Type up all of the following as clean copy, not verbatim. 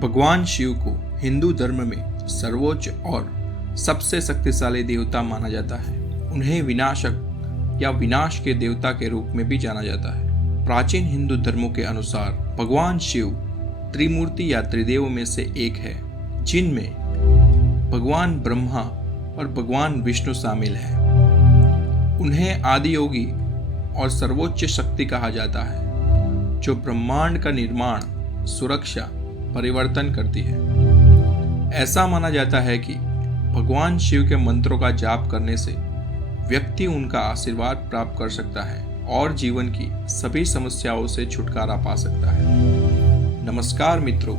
भगवान शिव को हिंदू धर्म में सर्वोच्च और सबसे शक्तिशाली देवता माना जाता है। उन्हें विनाशक या विनाश के देवता के रूप में भी जाना जाता है। प्राचीन हिंदू धर्मों के अनुसार भगवान शिव त्रिमूर्ति या त्रिदेव में से एक है, जिनमें भगवान ब्रह्मा और भगवान विष्णु शामिल हैं। उन्हें आदि योगी और सर्वोच्च शक्ति कहा जाता है, जो ब्रह्मांड का निर्माण, सुरक्षा, परिवर्तन करती है। ऐसा माना जाता है कि भगवान शिव के मंत्रों का जाप करने से व्यक्ति उनका आशीर्वाद प्राप्त कर सकता है और जीवन की सभी समस्याओं से छुटकारा पा सकता है। नमस्कार मित्रों,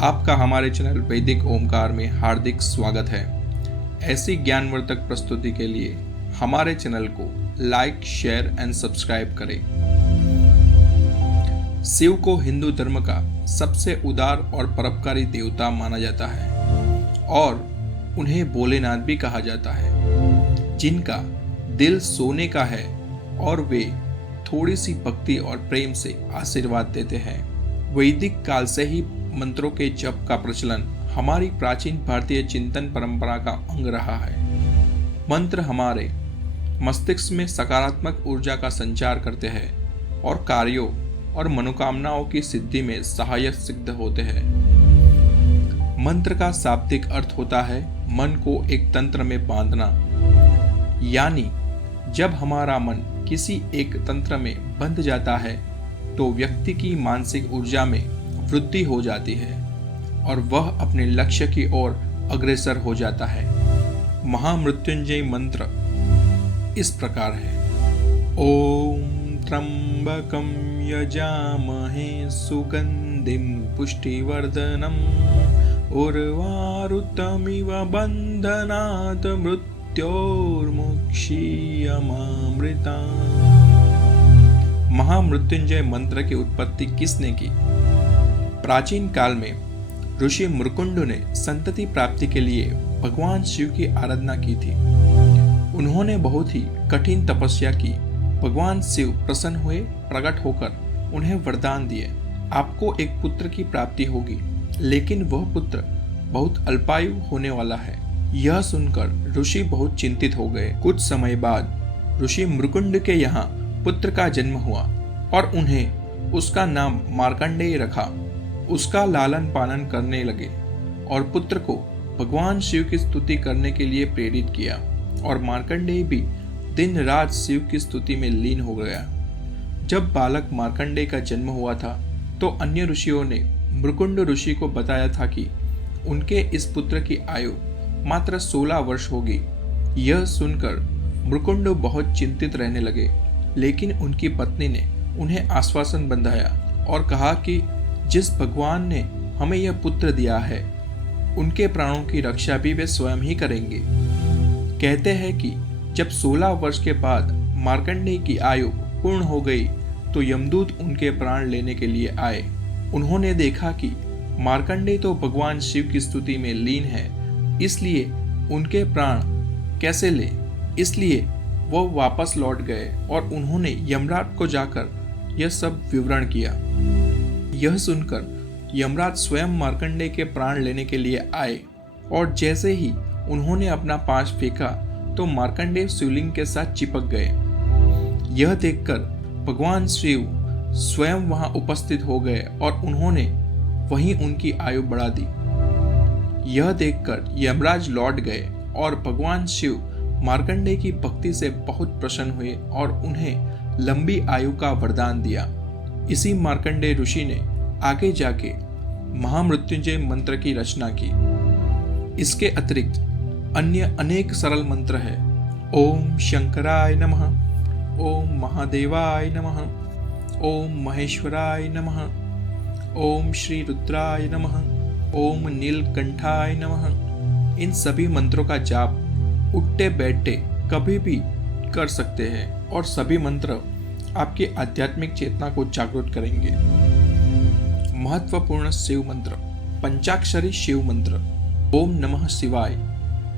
आपका हमारे चैनल वैदिक ओमकार में हार्दिक स्वागत है। ऐसी ज्ञानवर्धक प्रस्तुति के लिए हमारे चैनल को लाइक, शेयर एंड सब्सक्राइब करें। शिव को हिंदू धर्म का सबसे उदार और परोपकारी देवता माना जाता है और उन्हें भोलेनाथ भी कहा जाता है, जिनका दिल सोने का है और वे थोड़ी सी भक्ति और प्रेम से आशीर्वाद देते हैं। वैदिक काल से ही मंत्रों के जप का प्रचलन हमारी प्राचीन भारतीय चिंतन परंपरा का अंग रहा है। मंत्र हमारे मस्तिष्क में सकारात्मक ऊर्जा का संचार करते हैं और कार्यों और मनोकामनाओं की सिद्धि में सहायक सिद्ध होते हैं। मंत्र का शाब्दिक अर्थ होता है मन को एक तंत्र में बांधना, यानी जब हमारा मन किसी एक तंत्र में बंध जाता है तो व्यक्ति की मानसिक ऊर्जा में वृद्धि हो जाती है और वह अपने लक्ष्य की ओर अग्रसर हो जाता है। महामृत्युंजय मंत्र इस प्रकार है। ओम त्र्यंबकं यजामहे सुगंधिं पुष्टिवर्धनम् उर्वारुकमिव बन्धनात् मृत्योर्मुक्षीयमामृतात्। महामृत्युंजय मंत्र की उत्पत्ति किसने की? प्राचीन काल में ऋषि मुरकुंड ने संतति प्राप्ति के लिए भगवान शिव की आराधना की थी। उन्होंने बहुत ही कठिन तपस्या की। भगवान शिव प्रसन्न हुए, प्रकट होकर उन्हें वरदान दिए, आपको एक पुत्र की प्राप्ति होगी, लेकिन वह पुत्र बहुत अल्पायु होने वाला है। यह सुनकर ऋषि बहुत चिंतित हो गए। कुछ समय बाद ऋषि मुरकुंड के यहाँ पुत्र का जन्म हुआ और उन्हें उसका नाम मार्कंडेय रखा। उसका लालन पालन करने लगे और पुत्र को भगवान शिव की स्तुति करने के लिए प्रेरित किया और मार्कंडेय भी दिन रात शिव की स्तुति में लीन हो गया। जब बालक मार्कंडेय का जन्म हुआ था तो अन्य ऋषियों ने मुरकुंड ऋषि को बताया था कि उनके इस पुत्र की आयु मात्र 16 वर्ष होगी। यह सुनकर मुरकुंड बहुत चिंतित रहने लगे, लेकिन उनकी पत्नी ने उन्हें आश्वासन बंधाया और कहा कि जिस भगवान ने हमें यह पुत्र दिया है, उनके प्राणों की रक्षा भी वे स्वयं ही करेंगे। कहते हैं कि जब 16 वर्ष के बाद मार्कंडेय की आयु पूर्ण हो गई तो यमदूत उनके प्राण लेने के लिए आए। उन्होंने देखा कि मार्कंडेय तो भगवान शिव की स्तुति में लीन है, इसलिए उनके प्राण कैसे ले। इसलिए वो वापस लौट गए और उन्होंने यमराज को जाकर यह सब विवरण किया। यह सुनकर यमराज स्वयं मार्कंडेय के प्राण लेने के लिए आए और जैसे ही उन्होंने अपना पाश फेंका तो मार्कंडेय शिवलिंग के साथ चिपक गए। यह देखकर भगवान शिव स्वयं वहां उपस्थित हो गए और उन्होंने वहीं उनकी आयु बढ़ा दी। यह देखकर यमराज लौट गए और भगवान शिव मार्कंडेय की भक्ति से बहुत प्रसन्न हुए और उन्हें लंबी आयु का वरदान दिया। इसी मार्कंडेय ऋषि ने आगे जाके महामृत्युंजय मंत्र की रचना की। इसके अतिरिक्त अन्य अनेक सरल मंत्र है। ओम शंकराय नमः, ओम महादेवाय नमः, ओम महेश्वराय नमः, ओम श्री रुद्राय नमः, ओम नीलकंठाय नमः। इन सभी मंत्रों का जाप उठते बैठते कभी भी कर सकते हैं और सभी मंत्र आपकी आध्यात्मिक चेतना को जागृत करेंगे। महत्वपूर्ण शिव मंत्र, पंचाक्षरी शिव मंत्र। ओम नमः शिवाय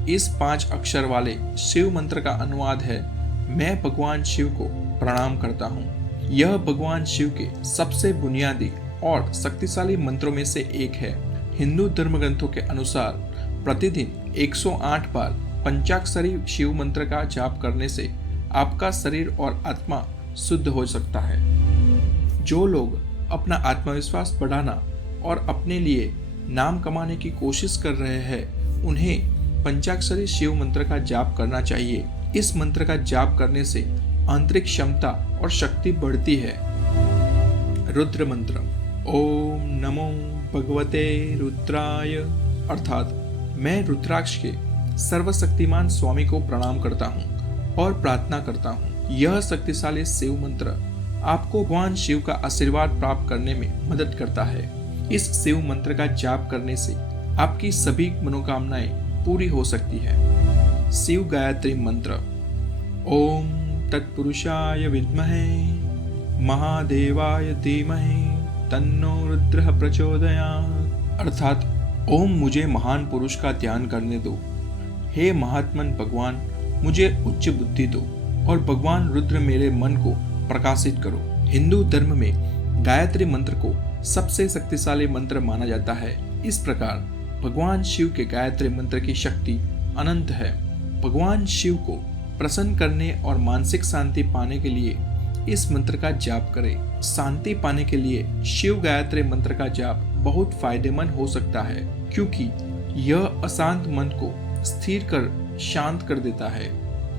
इस 5 अक्षर वाले शिव मंत्र का अनुवाद है, मैं भगवान शिव को प्रणाम करता हूँ। यह भगवान शिव के सबसे बुनियादी और शक्तिशाली मंत्रों में से एक है। हिंदू धर्म ग्रंथों के अनुसार प्रतिदिन 108 बार पंचाक्षरी शिव मंत्र का जाप करने से आपका शरीर और आत्मा शुद्ध हो सकता है। जो लोग अपना आत्मविश्वास बढ़ाना और अपने लिए नाम कमाने की कोशिश कर रहे हैं, उन्हें पंचाक्षरी शिव मंत्र का जाप करना चाहिए। इस मंत्र का जाप करने से आंतरिक क्षमता और शक्ति बढ़ती है। रुद्र मंत्र। ओम नमो भगवते रुद्राय, अर्थात मैं रुद्राक्ष के सर्वशक्तिमान स्वामी को प्रणाम करता हूँ और प्रार्थना करता हूँ। यह शक्तिशाली शिव मंत्र आपको भगवान शिव का आशीर्वाद प्राप्त करने में मदद करता है। इस शिव मंत्र का जाप करने से आपकी सभी मनोकामनाएं पूरी हो सकती है। शिव गायत्री मंत्र। ओम तत्पुरुषाय विद्महे महादेवाय धीमहि तन्नो रुद्रः प्रचोदयात्, अर्थात ओम मुझे महान पुरुष का ध्यान करने दो, हे महात्मन भगवान मुझे उच्च बुद्धि दो और भगवान रुद्र मेरे मन को प्रकाशित करो। हिंदू धर्म में गायत्री मंत्र को सबसे शक्तिशाली मंत्र माना जाता है। इस प्रकार भगवान शिव के गायत्री मंत्र की शक्ति अनंत है। भगवान शिव को प्रसन्न करने और मानसिक शांति पाने के लिए इस मंत्र का जाप करें। शांति पाने के लिए शिव गायत्री मंत्र का जाप बहुत फायदेमंद हो सकता है, क्योंकि यह अशांत मन को स्थिर कर शांत कर देता है।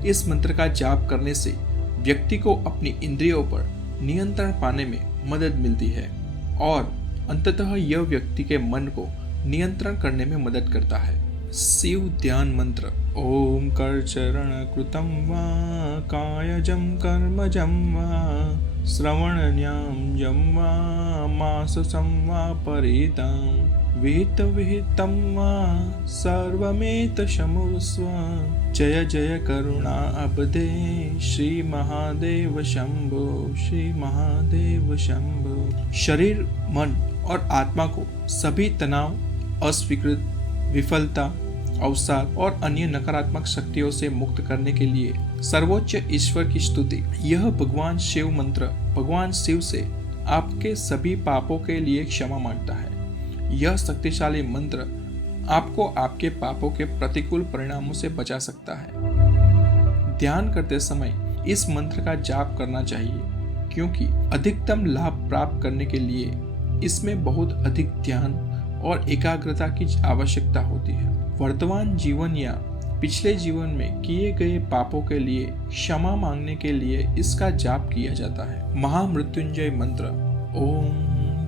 इस मंत्र का जाप करने से व्यक्ति को अपनी इंद्रियों पर नियंत्रण पाने में मदद मिलती है और अंततः यह व्यक्ति के मन को नियंत्रण करने में मदद करता है। शिव ध्यान मंत्र। ओम करचरण कृतं वा कायजं कर्मजं वा श्रवणन्यां वा माससं वा परितं विहितं वा सर्वमेतशमुस्व। जय जय करुणा अबधे श्री महादेव शंभो, श्री महादेव शंभो। शरीर, मन और आत्मा को सभी तनाव, अस्वीकृत, विफलता, अवसाद और अन्य नकारात्मक शक्तियों से मुक्त करने के लिए सर्वोच्च ईश्वर की स्तुति। यह भगवान शिव मंत्र भगवान शिव से आपके सभी पापों के लिए क्षमा मांगता है। यह शक्तिशाली मंत्र आपको आपके पापों के प्रतिकूल परिणामों से बचा सकता है। ध्यान करते समय इस मंत्र का जाप करना चाहिए, क्योंकि अधिकतम लाभ प्राप्त करने के लिए इसमें बहुत अधिक ध्यान और एकाग्रता की आवश्यकता होती है। वर्तमान जीवन या पिछले जीवन में किए गए पापों के लिए क्षमा मांगने के लिए इसका जाप किया जाता है। महामृत्युंजय मंत्र। ओम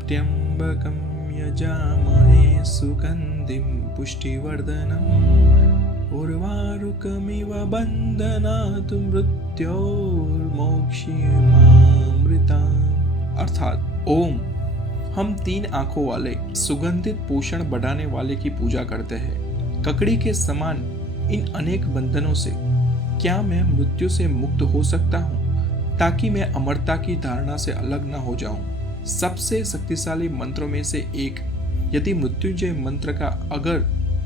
त्र्यंबकं यजामहे सुगंधिं पुष्टिवर्धनम् उर्वारुकमिव बन्धनात् मृत्योर्मोक्षयमामृताम्, अर्थात ओम हम 3 आंखों वाले सुगंधित पोषण बढ़ाने वाले की पूजा करते हैं। ककड़ी के समान इन अनेक बंधनों से क्या मैं मृत्यु से मुक्त हो सकता हूँ, ताकि मैं अमरता की धारणा से अलग न हो जाऊं। सबसे शक्तिशाली मंत्रों में से एक, यदि मृत्युंजय मंत्र का अगर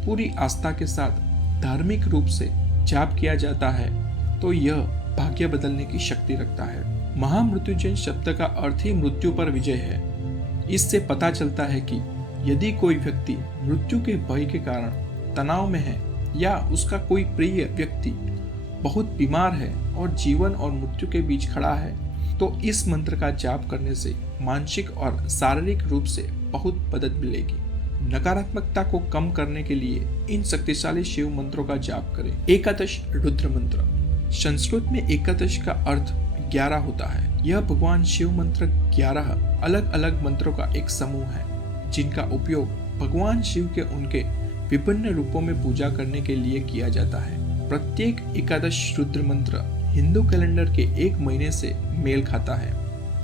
पूरी आस्था के साथ धार्मिक रूप से जाप किया जाता है तो यह भाग्य बदलने की शक्ति रखता है। महामृत्युंजय शब्द का अर्थ ही मृत्यु पर विजय है। इससे पता चलता है कि यदि कोई व्यक्ति मृत्यु के भय के कारण तनाव में है या उसका कोई प्रिय व्यक्ति बहुत बीमार है और जीवन और मृत्यु के बीच खड़ा है, तो इस मंत्र का जाप करने से मानसिक और शारीरिक रूप से बहुत मदद मिलेगी। नकारात्मकता को कम करने के लिए इन शक्तिशाली शिव मंत्रों का जाप करें। एकादश रुद्र मंत्र। संस्कृत में एकादश का अर्थ 11 होता है। यह भगवान शिव मंत्र 11 अलग अलग मंत्रों का एक समूह है, जिनका उपयोग भगवान शिव के उनके विभिन्न रूपों में पूजा करने के लिए किया जाता है। प्रत्येक एकादश रुद्र मंत्र हिंदू कैलेंडर के एक महीने से मेल खाता है।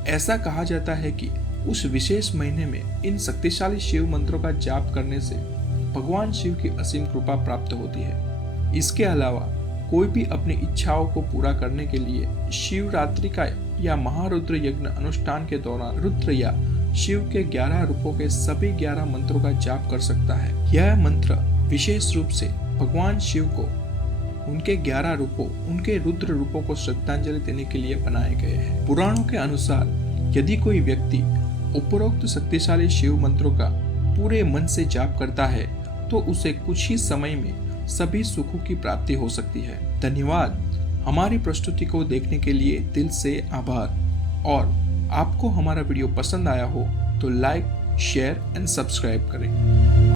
ऐसा कहा जाता है कि उस विशेष महीने में इन शक्तिशाली शिव मंत्रों का जाप करने से भगवान शिव की असीम कृपा प्राप्त होती है। इसके अलावा कोई भी अपनी इच्छाओं को पूरा करने के लिए शिवरात्रि का या महारुद्र यज्ञ अनुष्ठान के दौरान रुद्र या शिव के 11 रूपों के सभी 11 मंत्रों का जाप कर सकता है। यह मंत्र विशेष रूप से भगवान शिव को उनके 11 रूपों, उनके रुद्र रूपों को श्रद्धांजलि देने के लिए बनाए गए हैं। पुराणों के अनुसार यदि कोई व्यक्ति उपरोक्त शक्तिशाली शिव मंत्रों का पूरे मन से जाप करता है तो उसे कुछ ही समय में सभी सुखों की प्राप्ति हो सकती है। धन्यवाद। हमारी प्रस्तुति को देखने के लिए दिल से आभार। और आपको हमारा वीडियो पसंद आया हो तो लाइक, शेयर एंड सब्सक्राइब करें।